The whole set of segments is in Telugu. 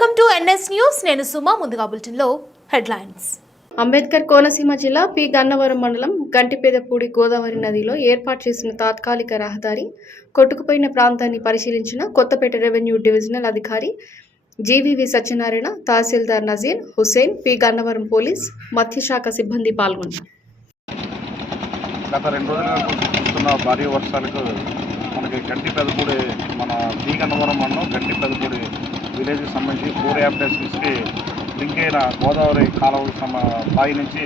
Welcome to NS news. నేను సుమా ముందుగా బులెటిన్లో హెడ్లైన్స్. అంబేద్కర్ కోనసీమ జిల్లా పి. గన్నవరం మండలం గంటిపేదపూడి గోదావరి నదిలో ఏర్పాటు చేసిన తాత్కాలిక రహదారి కొట్టుకుపోయిన ప్రాంతాన్ని పరిశీలించిన కొత్తపేట రెవెన్యూ డివిజనల్ అధికారి జీవీవి సత్యనారాయణ తహసీల్దార్ నజీర్ హుసేన్ పి. గన్నవరం పోలీస్ మత్స్యశాఖ సిబ్బంది పాల్గొన్నారు. గత రెండు రోజులుగా కురుస్తున్న భారీ వర్షాలకు మనకి గంటి పెదపూడి మన బీ గన్నవరం మండలం గంటి పెదపూడి విలేజ్కి సంబంధించి ఫోర్ యాప్టేషన్స్కి లింక్ అయిన గోదావరి కాలువ సమ బాయి నుంచి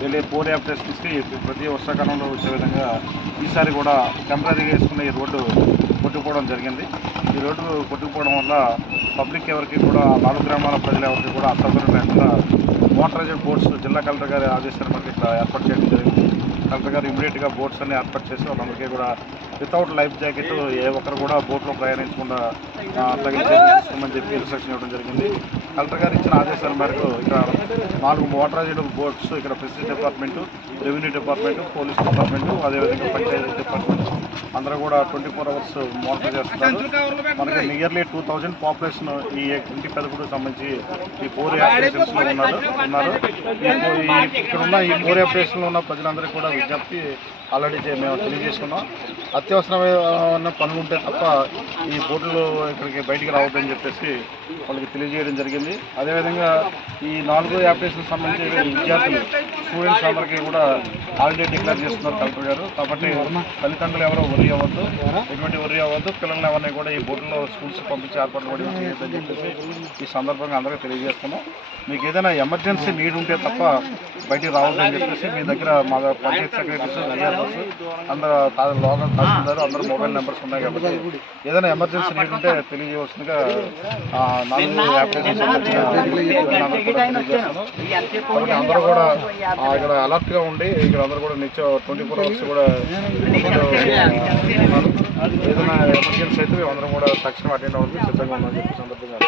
వెళ్ళే ఫోర్ యాప్టేషన్స్కి ప్రతి వర్షాకాలంలో వచ్చే విధంగా ఈసారి కూడా టెంపరీగా వేసుకున్న ఈ రోడ్డు కొట్టుకుపోవడం జరిగింది. ఈ రోడ్డు కొట్టుకుపోవడం వల్ల పబ్లిక్ ఎవరికి కూడా నాలుగు గ్రామాల ప్రజలు ఎవరికి కూడా అసౌకర్యం లేకుండా మోటరైజ్డ్ బోట్స్ జిల్లా కలెక్టర్ గారి ఆదేశాల మేరకు ఇక్కడ ఏర్పాటు చేయడం జరిగింది. కలెక్టర్ గారు ఇమీడియట్గా బోట్స్ అన్ని ఏర్పాటు చేసి వాళ్ళందరికీ కూడా వితౌట్ లైఫ్ జాకెట్ ఏ ఒక్కరు కూడా బోట్లో ప్రయాణించకుండా తీసుకోమని చెప్పి ఇన్స్ట్రక్షన్ ఇవ్వడం జరిగింది. కలెక్టర్ గారు ఇచ్చిన ఆదేశాల మేరకు ఇక్కడ నాలుగు మోటరైజ్డ్ బోట్స్ ఇక్కడ fisheries department revenue department police department అదేవిధంగా పంచాయతీ డిపార్ట్మెంట్ అందరూ కూడా ట్వంటీ ఫోర్ అవర్స్ మానిటర్ చేస్తున్నారు. మనకి నియర్లీ టూ థౌజండ్ పాపులేషన్ ఈ ఇంటి పెదపుడికి సంబంధించి ఈ ఫోర్ యాప్లికేషన్స్లో ఉన్నారు ఉన్నారు. ఇక్కడ ఉన్న ఈ ఫోర్ యాప్లికేషన్లో ఉన్న ప్రజలందరికీ కూడా విజ్ఞప్తి ఆల్రెడీ మేము తెలియజేసుకున్నాం. అత్యవసరమైన పనులు ఉంటే తప్ప ఈ బోట్లు ఇక్కడికి బయటికి రావద్దని చెప్పేసి వాళ్ళకి తెలియజేయడం జరిగింది. అదేవిధంగా ఈ నాలుగో యాప్లికేషన్ సంబంధించి విద్యార్థులు స్టూడెంట్స్ అందరికీ కూడా హాలిడే డిక్లేర్ చేస్తున్నారు కలెక్టర్ గారు. కాబట్టి తల్లిదండ్రులు ఎవరో వరి అవ్వద్దు ఎటువంటి వరి అవ్వద్దు. పిల్లల్ని ఎవరిని కూడా ఈ బోట్లో స్కూల్స్ పంపించి ఏర్పాటు కూడా చేయొద్దని చెప్పేసి ఈ సందర్భంగా అందరికీ తెలియజేస్తున్నాం. మీకు ఏదైనా ఎమర్జెన్సీ నీడ్ ఉంటే తప్ప బయటికి రావద్దని చెప్పేసి మీ దగ్గర మా పంచాయత్ సెక్రటరీస్ ఐఆర్ఎస్ అందరూ లోకల్ తహసీల్దార్ అందరూ మొబైల్ నెంబర్స్ ఉన్నాయి కాబట్టి ఏదైనా ఎమర్జెన్సీ నీడ్ ఉంటే తెలియజేయవలసిందిగా ఆ, నాలుగు అప్లికేషన్స్ అందరూ కూడా ఇక్కడ అలర్ట్గా ఉండి ఇక్కడ అందరూ కూడా నిత్యం ట్వంటీ ఫోర్ అవర్స్ కూడా ఉన్నారు. ఏదైనా ఎమర్జెన్సీ అయితే అందరం కూడా తక్షణం అటెండ్ అవ్వడానికి సిద్ధంగా ఉన్నామని చెప్పి సందర్భంగా